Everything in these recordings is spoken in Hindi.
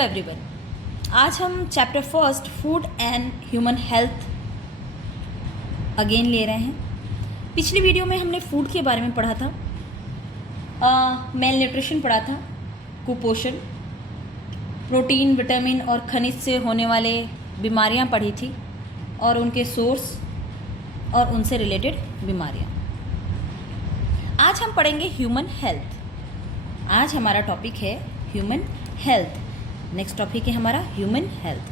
एवरीवन, आज हम chapter first food and human health again ले रहे हैं। पिछली वीडियो में हमने फूड के बारे में पढ़ा था, मेल न्यूट्रिशन पढ़ा था, कुपोषण, प्रोटीन, विटामिन और खनिज से होने वाले बीमारियां पढ़ी थी और उनके सोर्स और उनसे रिलेटेड बीमारियां। आज हम पढ़ेंगे ह्यूमन हेल्थ। आज हमारा टॉपिक है ह्यूमन हेल्थ। नेक्स्ट टॉपिक है हमारा ह्यूमन हेल्थ।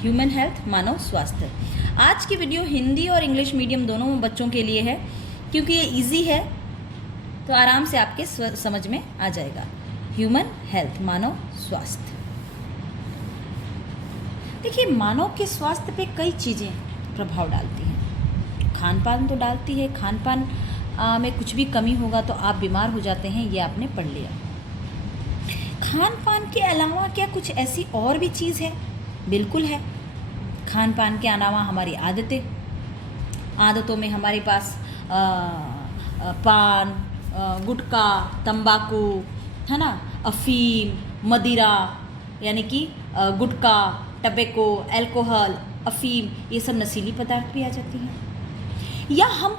ह्यूमन हेल्थ, मानव स्वास्थ्य। आज की वीडियो हिंदी और इंग्लिश मीडियम दोनों बच्चों के लिए है, क्योंकि ये इजी है तो आराम से आपके समझ में आ जाएगा। ह्यूमन हेल्थ, मानव स्वास्थ्य। देखिए, मानव के स्वास्थ्य पे कई चीज़ें प्रभाव डालती हैं। खान पान तो डालती है, खान पान में कुछ भी कमी होगा तो आप बीमार हो जाते हैं, ये आपने पढ़ लिया। खान पान के अलावा क्या कुछ ऐसी और भी चीज़ है? बिल्कुल है। खान पान के अलावा हमारी आदतों में हमारे पास पान, गुटखा, तंबाकू, है ना, अफीम, मदिरा यानी कि गुटखा, टबैको, अल्कोहल, अफीम, ये सब नशीली पदार्थ भी आ जाती हैं। या हम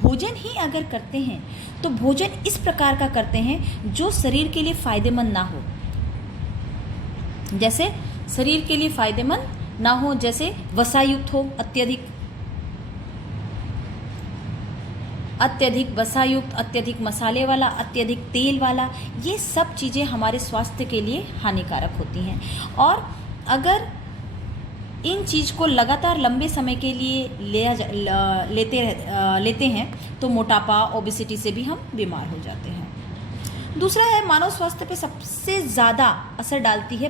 भोजन ही अगर करते हैं तो भोजन इस प्रकार का करते हैं जो शरीर के लिए फ़ायदेमंद ना हो। जैसे शरीर के लिए फ़ायदेमंद ना हो, जैसे वसायुक्त हो, अत्यधिक वसायुक्त, अत्यधिक मसाले वाला, अत्यधिक तेल वाला, ये सब चीज़ें हमारे स्वास्थ्य के लिए हानिकारक होती हैं। और अगर इन चीज़ को लगातार लंबे समय के लिए लेते हैं तो मोटापा, ओबेसिटी से भी हम बीमार हो जाते हैं। दूसरा है, मानव स्वास्थ्य पे सबसे ज़्यादा असर डालती है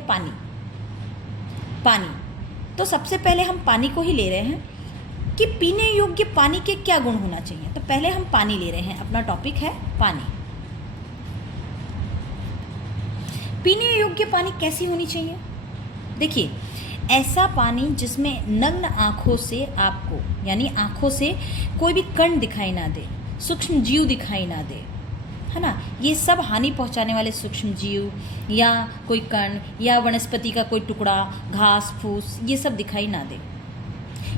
पानी। तो सबसे पहले हम पानी को ही ले रहे हैं कि पीने योग्य पानी के क्या गुण होना चाहिए। तो पहले हम पानी ले रहे हैं, अपना टॉपिक है पानी। पीने योग्य पानी कैसी होनी चाहिए? देखिए, ऐसा पानी जिसमें नग्न आँखों से आपको, यानी आँखों से कोई भी कण दिखाई ना दे, सूक्ष्म जीव दिखाई ना दे, है ना, ये सब हानि पहुंचाने वाले सूक्ष्म जीव या कोई कण या वनस्पति का कोई टुकड़ा, घास फूस, ये सब दिखाई ना दे।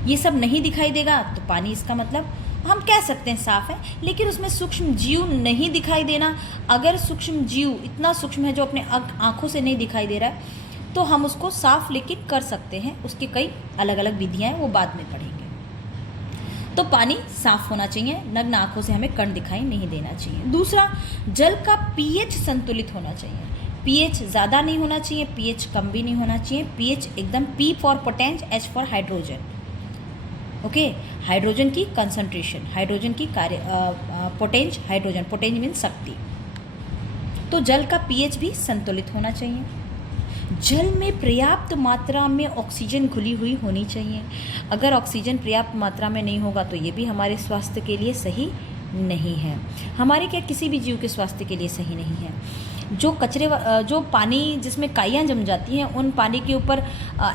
ये सब नहीं दिखाई देगा तो पानी, इसका मतलब हम कह सकते हैं साफ है, लेकिन उसमें सूक्ष्म जीव नहीं दिखाई देना। अगर सूक्ष्म जीव इतना सूक्ष्म है जो अपने आँखों से नहीं दिखाई दे रहा है तो हम उसको साफ लेकिन कर सकते हैं। उसकी कई अलग अलग विधियां हैं, वो बाद में पढ़ेंगे। तो पानी साफ होना चाहिए, नग्न आंखों से हमें कण दिखाई नहीं देना चाहिए। दूसरा, जल का पीएच संतुलित होना चाहिए। पीएच ज़्यादा नहीं होना चाहिए, पीएच कम भी नहीं होना चाहिए। पीएच एकदम, P for potence, H for hydrogen. Okay, hydrogen की कंसंट्रेशन, हाइड्रोजन की कार्य, पोटेंस, हाइड्रोजन, पोटेंस मीन शक्ति। तो जल का पीएच भी संतुलित होना चाहिए। जल में पर्याप्त मात्रा में ऑक्सीजन घुली हुई होनी चाहिए। अगर ऑक्सीजन पर्याप्त मात्रा में नहीं होगा तो ये भी हमारे स्वास्थ्य के लिए सही नहीं है। हमारे क्या, किसी भी जीव के स्वास्थ्य के लिए सही नहीं है। जो पानी जिसमें काइयाँ जम जाती हैं, उन पानी के ऊपर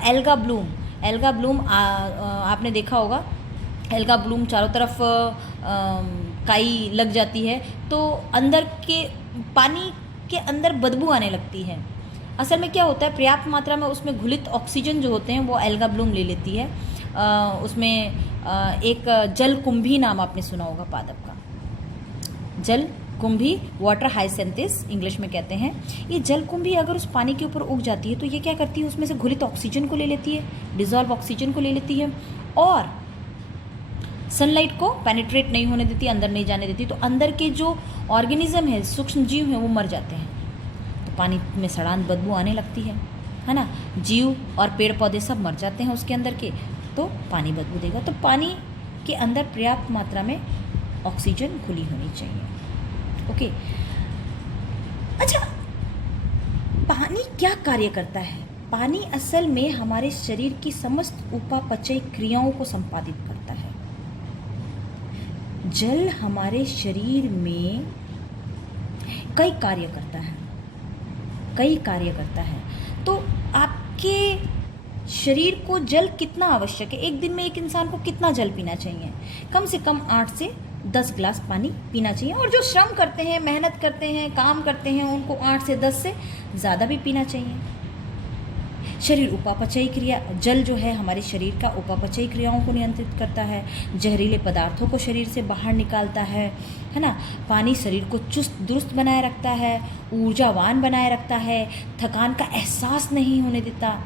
एल्गा ब्लूम आपने देखा होगा। एल्गा ब्लूम चारों तरफ काई लग जाती है तो अंदर के पानी के अंदर बदबू आने लगती है। असल में क्या होता है, पर्याप्त मात्रा में उसमें घुलित ऑक्सीजन जो होते हैं वो एल्गा ब्लूम ले लेती है। उसमें एक जल कुंभी नाम आपने सुना होगा पादप का, जल कुंभी, वाटर हाइसेंथिस इंग्लिश में कहते हैं। ये जल कुंभी अगर उस पानी के ऊपर उग जाती है तो ये क्या करती है, उसमें से घुलित ऑक्सीजन को ले लेती है, डिजॉल्व ऑक्सीजन को ले लेती है और सनलाइट को पेनिट्रेट नहीं होने देती, अंदर नहीं जाने देती। तो अंदर के जो ऑर्गेनिज्म है, सूक्ष्म जीव हैं, वो मर जाते हैं। पानी में सड़ान बदबू आने लगती है ना। जीव और पेड़ पौधे सब मर जाते हैं उसके अंदर के, तो पानी बदबू देगा। तो पानी के अंदर पर्याप्त मात्रा में ऑक्सीजन घुली होनी चाहिए। ओके, अच्छा, पानी क्या कार्य करता है? पानी असल में हमारे शरीर की समस्त उपापचय क्रियाओं को संपादित करता है। जल हमारे शरीर में कई कार्य करता है। तो आपके शरीर को जल कितना आवश्यक है? एक दिन में एक इंसान को कितना जल पीना चाहिए? कम से कम 8 से 10 ग्लास पानी पीना चाहिए। और जो श्रम करते हैं, मेहनत करते हैं, काम करते हैं, उनको 8 से 10 से ज़्यादा भी पीना चाहिए। शरीर उपापचयी क्रिया, जल जो है हमारे शरीर का उपापचयी क्रियाओं को नियंत्रित करता है, जहरीले पदार्थों को शरीर से बाहर निकालता है ना। पानी शरीर को चुस्त दुरुस्त बनाए रखता है, ऊर्जावान बनाए रखता है, थकान का एहसास नहीं होने देता।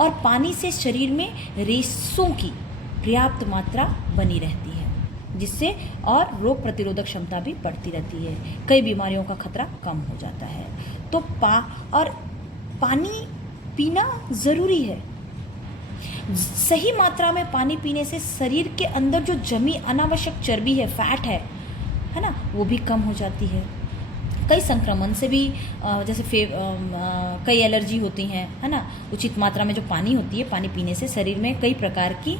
और पानी से शरीर में रेशों की पर्याप्त मात्रा बनी रहती है, जिससे और रोग प्रतिरोधक क्षमता भी बढ़ती रहती है, कई बीमारियों का खतरा कम हो जाता है। तो पानी पीना ज़रूरी है। सही मात्रा में पानी पीने से शरीर के अंदर जो जमी अनावश्यक चर्बी है, फैट है ना, वो भी कम हो जाती है। कई संक्रमण से भी जैसे कई एलर्जी होती हैं, है ना। उचित मात्रा में जो पानी होती है, पानी पीने से शरीर में कई प्रकार की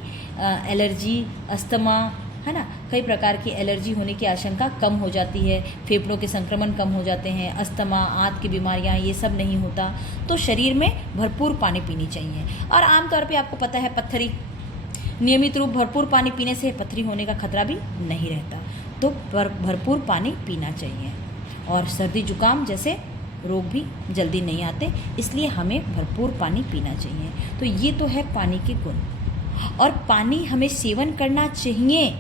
एलर्जी, अस्थमा, है ना, कई प्रकार की एलर्जी होने की आशंका कम हो जाती है। फेफड़ों के संक्रमण कम हो जाते हैं, अस्थमा, आंत की बीमारियां, ये सब नहीं होता। तो शरीर में भरपूर पानी पीनी चाहिए। और आमतौर पे आपको पता है, पत्थरी, नियमित रूप भरपूर पानी पीने से पथरी होने का खतरा भी नहीं रहता। तो भरपूर पानी पीना चाहिए। और सर्दी जुकाम जैसे रोग भी जल्दी नहीं आते, इसलिए हमें भरपूर पानी पीना चाहिए। तो ये तो है पानी के गुण। और पानी हमें सेवन करना चाहिए।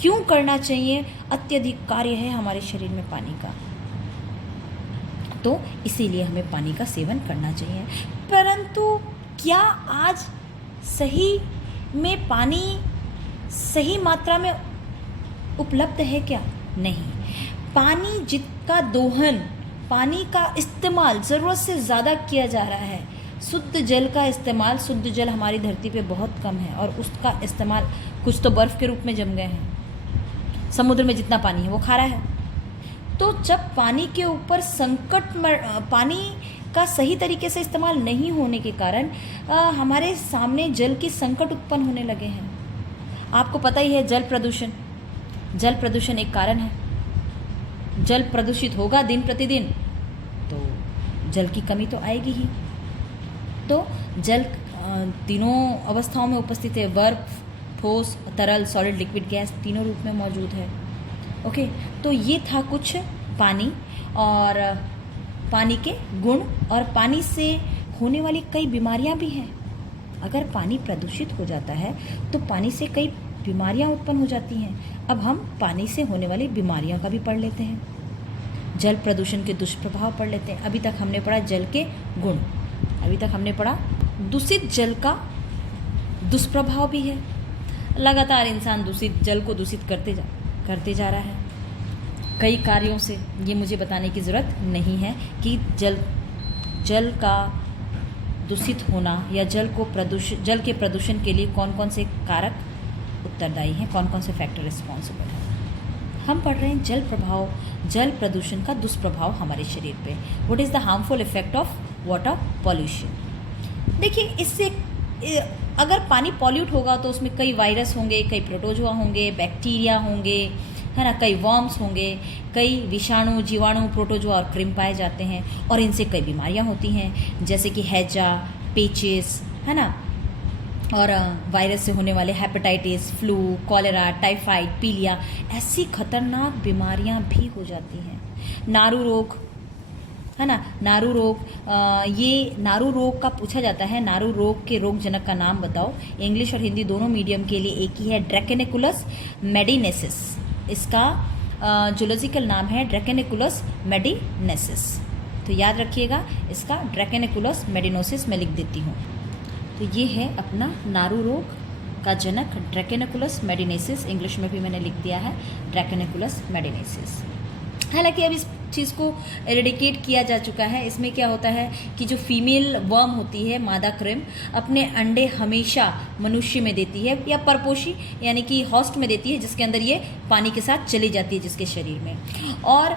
क्यों करना चाहिए? अत्यधिक कार्य है हमारे शरीर में पानी का, तो इसीलिए हमें पानी का सेवन करना चाहिए। परंतु क्या आज सही में पानी सही मात्रा में उपलब्ध है क्या? नहीं। पानी जिसका दोहन, पानी का इस्तेमाल ज़रूरत से ज़्यादा किया जा रहा है। शुद्ध जल का इस्तेमाल, शुद्ध जल हमारी धरती पे बहुत कम है, और उसका इस्तेमाल कुछ तो बर्फ़ के रूप में जम गए हैं। समुद्र में जितना पानी है वो खारा है। तो जब पानी के ऊपर पानी का सही तरीके से इस्तेमाल नहीं होने के कारण हमारे सामने जल की संकट उत्पन्न होने लगे हैं। आपको पता ही है, जल प्रदूषण एक कारण है। जल प्रदूषित होगा दिन प्रतिदिन तो जल की कमी तो आएगी ही। तो जल तीनों अवस्थाओं में उपस्थित है, बर्फ, ठोस, तरल, सॉलिड, लिक्विड, गैस, तीनों रूप में मौजूद है। ओके, तो ये था कुछ पानी और पानी के गुण, और पानी से होने वाली कई बीमारियां भी हैं। अगर पानी प्रदूषित हो जाता है तो पानी से कई बीमारियां उत्पन्न हो जाती हैं। अब हम पानी से होने वाली बीमारियों का भी पढ़ लेते हैं, जल प्रदूषण के दुष्प्रभाव पढ़ लेते हैं। अभी तक हमने पढ़ा जल के गुण, अभी तक हमने पढ़ा दूषित जल का दुष्प्रभाव भी है। लगातार इंसान दूषित जल को दूषित करते जा रहा है कई कार्यों से। ये मुझे बताने की ज़रूरत नहीं है कि जल का दूषित होना या जल के प्रदूषण के लिए कौन कौन से कारक उत्तरदायी हैं, कौन कौन से फैक्टर रिस्पॉन्सिबल हैं। हम पढ़ रहे हैं जल प्रदूषण का दुष्प्रभाव हमारे शरीर पे। What is the harmful effect of water pollution. देखिए, इससे अगर पानी पॉल्यूट होगा तो उसमें कई वायरस होंगे, कई प्रोटोजोआ होंगे, बैक्टीरिया होंगे, है ना, कई वर्म्स होंगे, कई विषाणु, जीवाणु, प्रोटोजोआ और क्रिम पाए जाते हैं, और इनसे कई बीमारियां होती हैं, जैसे कि हैजा, पेचिस, है ना, और वायरस से होने वाले हेपेटाइटिस, फ्लू, कॉलेरा, टाइफाइड, पीलिया, ऐसी खतरनाक बीमारियां भी हो जाती हैं। नारू रोग, है ना, नारू रोग, ये नारू रोग का पूछा जाता है। नारू रोग के रोग जनक का नाम बताओ। इंग्लिश और हिंदी दोनों मीडियम के लिए एक ही है, ड्रैकेनिकुलस मेडिनेसिस। इसका जूलॉजिकल नाम है ड्रैकेनिकुलस मेडिनेसिस। तो याद रखिएगा, इसका ड्रैकेनिकुलस मेडिनोसिस मैं लिख देती हूँ। तो ये है अपना नारू रोग का जनक ड्रैकेनिकुलस मेडिनेसिस। इंग्लिश में भी मैंने लिख दिया है ड्रैकेनिकुलस मेडिनेसिस। हालांकि अब इस चीज़ को एरेडिकेट किया जा चुका है। इसमें क्या होता है कि जो फीमेल वर्म होती है, मादा क्रिम, अपने अंडे हमेशा मनुष्य में देती है, या परपोषी यानी कि होस्ट में देती है, जिसके अंदर ये पानी के साथ चली जाती है जिसके शरीर में। और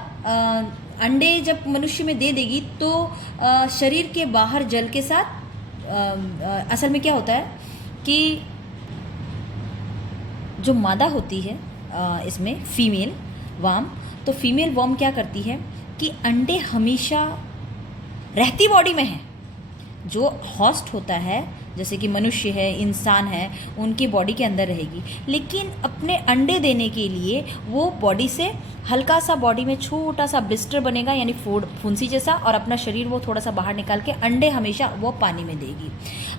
अंडे जब मनुष्य में दे देगी तो शरीर के बाहर जल के साथ असल में क्या होता है कि जो मादा होती है इसमें फीमेल वर्म, तो फीमेल वर्म क्या करती है कि अंडे हमेशा रहती बॉडी में है, जो होस्ट होता है जैसे कि मनुष्य है, इंसान है, उनकी बॉडी के अंदर रहेगी। लेकिन अपने अंडे देने के लिए वो बॉडी से हल्का सा बॉडी में छोटा सा ब्लिस्टर बनेगा, यानी फुंसी जैसा, और अपना शरीर वो थोड़ा सा बाहर निकाल के अंडे हमेशा वो पानी में देगी।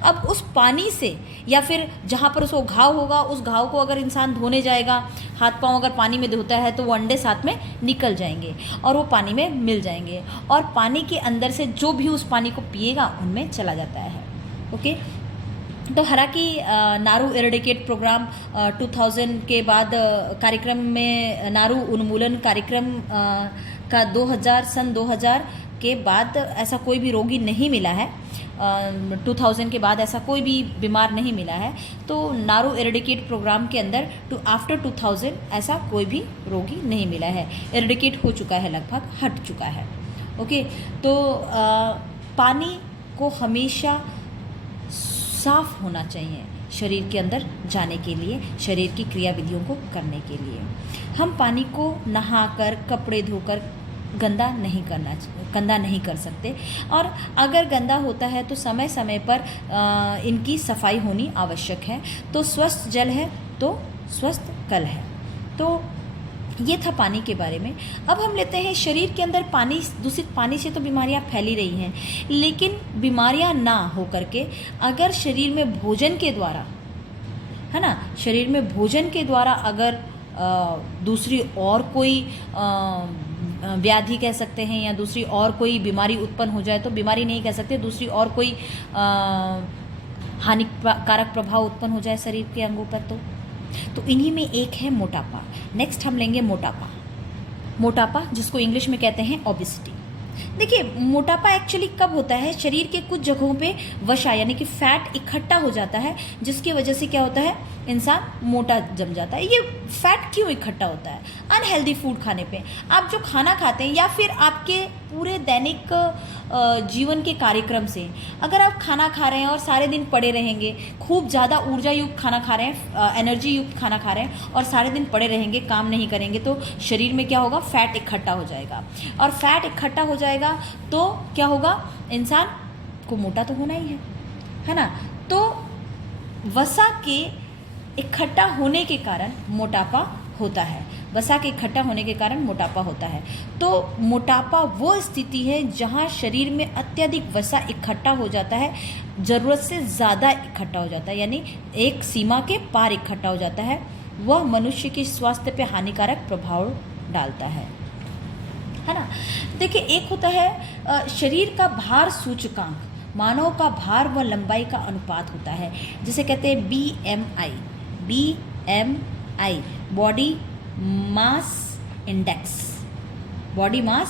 अब उस पानी से या फिर जहाँ पर उसको घाव होगा, उस घाव को अगर इंसान धोने जाएगा, हाथ पाँव अगर पानी में धोता है तो वो अंडे साथ में निकल जाएंगे और वो पानी में मिल जाएंगे, और पानी के अंदर से जो भी उस पानी को पिएगा उनमें चला जाता है। ओके, तो हालांकि नारू इरेडिकेट प्रोग्राम 2000 के बाद कार्यक्रम में नारू उन्मूलन कार्यक्रम का 2000 के बाद ऐसा कोई भी रोगी नहीं मिला है। 2000 के बाद ऐसा कोई भी बीमार नहीं मिला है। तो नारू इरेडिकेट प्रोग्राम के अंदर आफ्टर 2000 ऐसा कोई भी रोगी नहीं मिला है। इरेडिकेट हो चुका है, लगभग हट चुका है। ओके, तो पानी को हमेशा साफ होना चाहिए शरीर के अंदर जाने के लिए, शरीर की क्रियाविधियों को करने के लिए। हम पानी को नहाकर, कपड़े धोकर गंदा नहीं कर सकते, और अगर गंदा होता है तो समय समय पर इनकी सफाई होनी आवश्यक है। तो स्वस्थ जल है तो स्वस्थ कल है। तो ये था पानी के बारे में। अब हम लेते हैं शरीर के अंदर पानी, दूषित पानी से तो बीमारियां फैली रही हैं, लेकिन बीमारियां ना हो करके अगर शरीर में भोजन के द्वारा, है ना, शरीर में भोजन के द्वारा अगर दूसरी और कोई व्याधि कह सकते हैं या दूसरी और कोई बीमारी उत्पन्न हो जाए, तो बीमारी नहीं कह सकते, दूसरी और कोई हानिकारक प्रभाव उत्पन्न हो जाए शरीर के अंगों पर, तो इन्हीं में एक है मोटापा। नेक्स्ट हम लेंगे मोटापा जिसको इंग्लिश में कहते हैं ओबेसिटी। देखिए, मोटापा एक्चुअली कब होता है? शरीर के कुछ जगहों पे वसा यानी कि फैट इकट्ठा हो जाता है, जिसकी वजह से क्या होता है, इंसान मोटा जम जाता है। ये फैट क्यों इकट्ठा होता है? अनहेल्दी फूड खाने पे। आप जो खाना खाते हैं या फिर आपके पूरे दैनिक जीवन के कार्यक्रम से, अगर आप खाना खा रहे हैं और सारे दिन पड़े रहेंगे, खूब ज़्यादा ऊर्जा युक्त खाना खा रहे हैं, एनर्जी युक्त खाना खा रहे हैं और सारे दिन पड़े रहेंगे, काम नहीं करेंगे, तो शरीर में क्या होगा, फैट इकट्ठा हो जाएगा। और फैट इकट्ठा हो जाएगा तो क्या होगा, इंसान को मोटा तो होना ही है ना। तो वसा के इकट्ठा होने के कारण मोटापा होता है। वसा के इकट्ठा होने के कारण मोटापा होता है। तो मोटापा वो स्थिति है जहाँ शरीर में अत्यधिक वसा इकट्ठा हो जाता है, ज़रूरत से ज़्यादा इकट्ठा हो जाता है, यानी एक सीमा के पार इकट्ठा हो जाता है। वह मनुष्य के स्वास्थ्य पे हानिकारक प्रभाव डालता है ना। देखिए, एक होता है शरीर का भार सूचकांक, मानव का भार व लंबाई का अनुपात होता है, जिसे कहते हैं BMI, बॉडी मास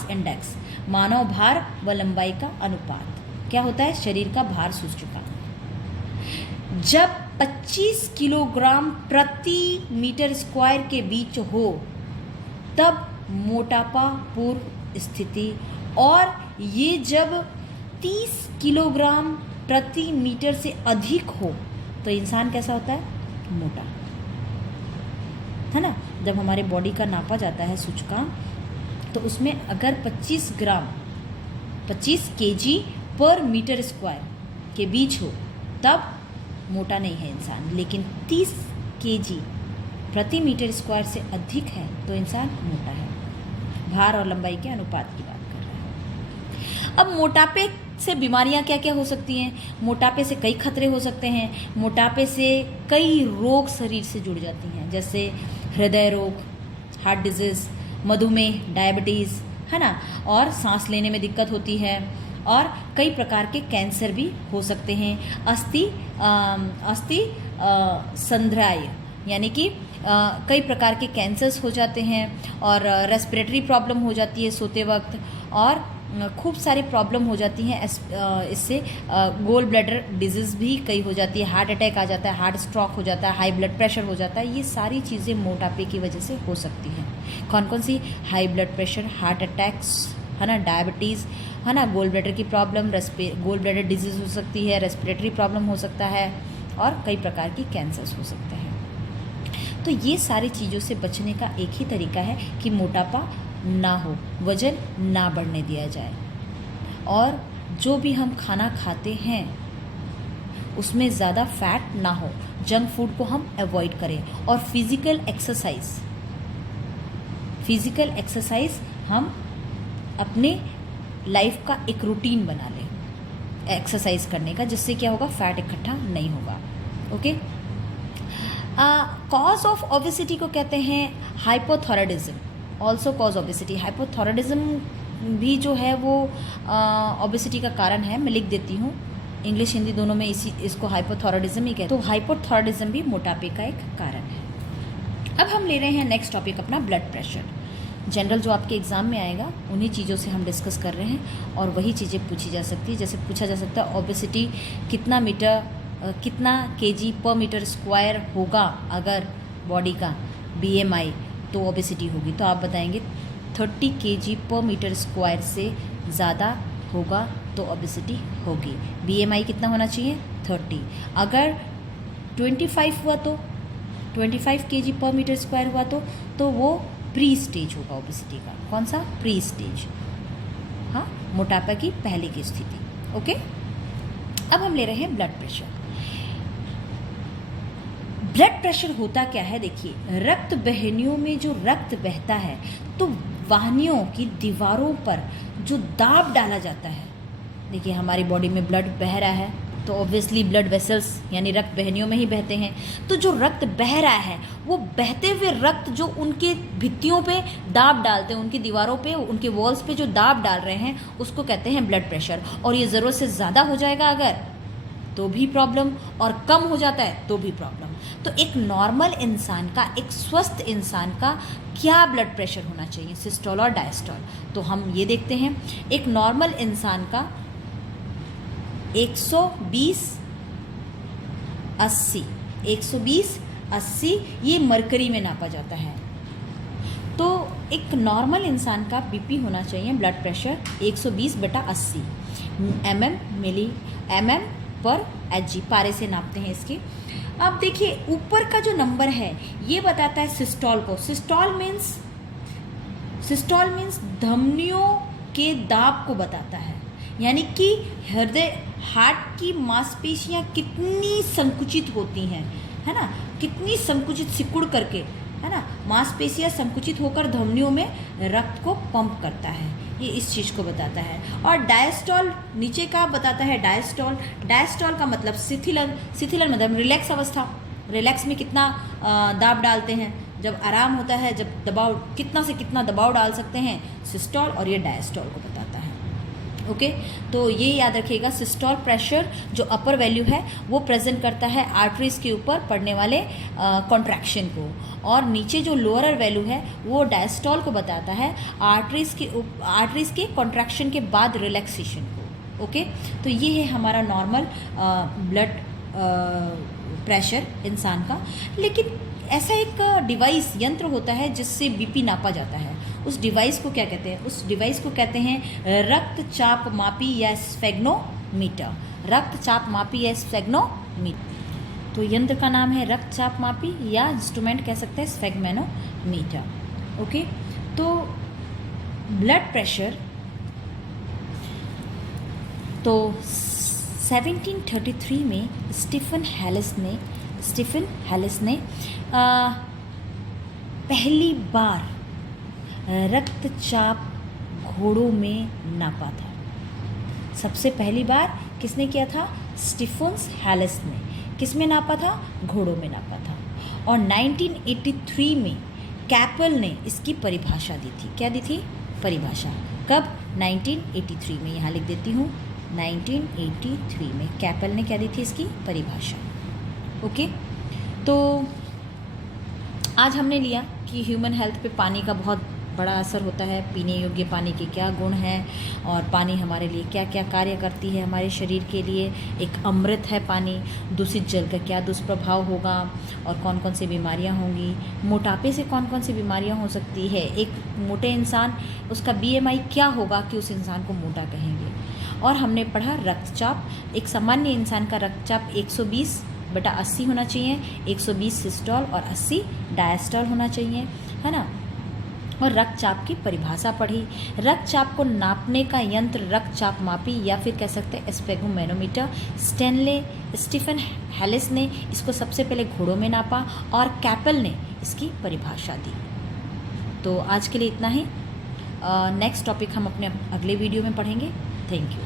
इंडेक्स, मानव भार व लंबाई का अनुपात। क्या होता है? शरीर का भार सूचकांक। जब 25 किलोग्राम प्रति मीटर स्क्वायर के बीच हो तब मोटापा पूर्व स्थिति, और ये जब 30 किलोग्राम प्रति मीटर से अधिक हो तो इंसान कैसा होता है? मोटा, है ना। जब हमारे बॉडी का नापा जाता है सूचकांक, तो उसमें अगर 25 केजी पर मीटर स्क्वायर के बीच हो तब मोटा नहीं है इंसान, लेकिन 30 केजी प्रति मीटर स्क्वायर से अधिक है तो इंसान मोटा है। भार और लंबाई के अनुपात की बात कर रहे हैं। अब मोटापे से बीमारियां क्या क्या हो सकती हैं? मोटापे से कई खतरे हो सकते हैं। मोटापे से कई रोग शरीर से जुड़ जाती हैं, जैसे हृदय रोग, हार्ट डिजीज़, मधुमेह, डायबिटीज़, है ना, और सांस लेने में दिक्कत होती है, और कई प्रकार के कैंसर भी हो सकते हैं। अस्थि संधाय यानी कि कई प्रकार के कैंसर्स हो जाते हैं, और रेस्पिरेटरी प्रॉब्लम हो जाती है सोते वक्त, और खूब सारे प्रॉब्लम हो जाती हैं। इससे गोल ब्लैडर डिजीज़ भी कई हो जाती है, हार्ट अटैक आ जाता है, हार्ट स्ट्रोक हो जाता है, हाई ब्लड प्रेशर हो जाता है। ये सारी चीज़ें मोटापे की वजह से हो सकती हैं। कौन कौन सी? High blood pressure, heart attacks, है ना, डायबिटीज़, है ना, गोल ब्लैडर की प्रॉब्लम, गोल ब्लैडर डिजीज़ हो सकती है, रेस्पिरेटरी प्रॉब्लम हो सकता है, और कई प्रकार की कैंसर्स हो सकते हैं। तो ये सारी चीज़ों से बचने का एक ही तरीका है कि मोटापा ना हो, वजन ना बढ़ने दिया जाए, और जो भी हम खाना खाते हैं उसमें ज़्यादा फैट ना हो, जंक फूड को हम अवॉइड करें, और फिज़िकल एक्सरसाइज हम अपने लाइफ का एक रूटीन बना लें एक्सरसाइज करने का, जिससे क्या होगा, फैट इकट्ठा नहीं होगा। ओके। कॉज ऑफ ओबेसिटी को कहते हैं hypothyroidism, also cause obesity. Hypothyroidism भी जो है वो ओबेसिटी का कारण है। मैं लिख देती हूँ, इंग्लिश हिंदी दोनों में इसको हाइपोथायराइडिज्म ही कहते हैं। तो हाइपोथायराइडिज्म भी मोटापे का एक कारण है। अब हम ले रहे हैं नेक्स्ट टॉपिक अपना, ब्लड प्रेशर। जनरल जो आपके एग्ज़ाम में आएगा उन्हीं चीज़ों से हम डिस्कस कर रहे हैं, और वही चीज़ें पूछी जा सकती है। जैसे पूछा जा सकता है ओबेसिटी कितना केजी पर मीटर स्क्वायर होगा अगर बॉडी का BMI, तो ओबेसिटी होगी। तो आप बताएंगे 30 kg पर मीटर स्क्वायर से ज़्यादा होगा तो ओबेसिटी होगी। BMI कितना होना चाहिए, 30। अगर 25 हुआ तो 25 kg पर मीटर स्क्वायर हुआ तो वो प्री स्टेज होगा ओबेसिटी का। कौन सा, प्री स्टेज, हाँ, मोटापा की पहले की स्थिति। ओके। अब हम ले रहे हैं ब्लड प्रेशर। ब्लड प्रेशर होता क्या है, देखिए, रक्त वाहिनियों में जो रक्त बहता है तो वाहिनियों की दीवारों पर जो दाब डाला जाता है, देखिए हमारी बॉडी में ब्लड बह रहा है तो ऑब्वियसली ब्लड वेसल्स यानी रक्त वाहिनियों में ही बहते हैं। तो जो रक्त बह रहा है वो बहते हुए रक्त जो उनके भित्तियों पे दाब डालते हैं, उनकी दीवारों पे, उनके वॉल्स पे जो दाब डाल रहे हैं उसको कहते हैं ब्लड प्रेशर। और ये ज़रूरत से ज़्यादा हो जाएगा अगर तो भी प्रॉब्लम, और कम हो जाता है तो भी प्रॉब्लम। तो एक नॉर्मल इंसान का, एक स्वस्थ इंसान का क्या ब्लड प्रेशर होना चाहिए, सिस्टोल और डायस्टोल। तो हम ये देखते हैं, एक नॉर्मल इंसान का 120/80 ये मरकरी में नापा जाता है। तो एक नॉर्मल इंसान का बीपी होना चाहिए, ब्लड प्रेशर 120/80 mm/Hg, पारे से नापते हैं इसके। अब देखिए ऊपर का जो नंबर है ये बताता है सिस्टोल को। सिस्टोल मीन्स धमनियों के दाब को बताता है, यानी कि हार्ट की मांसपेशियां कितनी संकुचित होती हैं, है ना, कितनी संकुचित, सिकुड़ करके, है ना, मांसपेशियां संकुचित होकर धमनियों में रक्त को पंप करता है, ये इस चीज़ को बताता है। और डायस्टोल नीचे का बताता है। डायस्टोल का मतलब शिथिलन मतलब रिलैक्स अवस्था। रिलैक्स में कितना दाब डालते हैं, जब आराम होता है, जब दबाव कितना से कितना दबाव डाल सकते हैं, सिस्टोल, और ये डायस्टोल को बताता है। ओके। तो ये याद रखिएगा, सिस्टोल प्रेशर जो अपर वैल्यू है वो प्रेजेंट करता है आर्टरीज के ऊपर पड़ने वाले कॉन्ट्रैक्शन को, और नीचे जो लोअर वैल्यू है वो डायस्टोल को बताता है आर्टरीज के कॉन्ट्रैक्शन के बाद रिलैक्सेशन को। ओके। तो ये है हमारा नॉर्मल ब्लड प्रेशर इंसान का। लेकिन ऐसा एक डिवाइस, यंत्र होता है जिससे बीपी नापा जाता है। उस डिवाइस को क्या कहते हैं, उस डिवाइस को कहते हैं रक्तचाप मापी या स्फेग्नोमीटर। रक्तचाप मापी या स्फेग्नोमीटर। तो यंत्र का नाम है रक्तचाप मापी, या इंस्ट्रूमेंट कह सकते हैं स्फेग्नोमीटर। ओके। तो ब्लड प्रेशर तो 1733 में स्टीफन हैलिस ने पहली बार रक्तचाप घोड़ों में नापा था। सबसे पहली बार किसने किया था, स्टीफन हैलिस ने। किस में नापा था, घोड़ों में नापा था। और 1983 में कैपल ने इसकी परिभाषा दी थी। क्या दी थी, परिभाषा। कब, 1983 में, यहाँ लिख देती हूँ 1983 में कैपल ने क्या दी थी, इसकी परिभाषा। ओके। तो आज हमने लिया कि ह्यूमन हेल्थ पे पानी का बहुत बड़ा असर होता है, पीने योग्य पानी के क्या गुण हैं, और पानी हमारे लिए क्या क्या कार्य करती है, हमारे शरीर के लिए एक अमृत है पानी। दूषित जल का क्या दुष्प्रभाव होगा, और कौन कौन सी बीमारियां होंगी, मोटापे से कौन कौन सी बीमारियां हो सकती है, एक मोटे इंसान उसका BMI क्या होगा कि उस इंसान को मोटा कहेंगे। और हमने पढ़ा रक्तचाप, एक सामान्य इंसान का रक्तचाप 120/80 होना चाहिए, 120 सिस्टोल और 80 डायस्टोल होना चाहिए, है ना। और रक्तचाप की परिभाषा पढ़ी। रक्तचाप को नापने का यंत्र रक्तचाप मापी या फिर कह सकते हैं स्पेगोमेनोमीटर। स्टीफन हेलिस ने इसको सबसे पहले घोड़ों में नापा और कैपल ने इसकी परिभाषा दी। तो आज के लिए इतना ही। नेक्स्ट टॉपिक हम अपने अगले वीडियो में पढ़ेंगे। Thank you.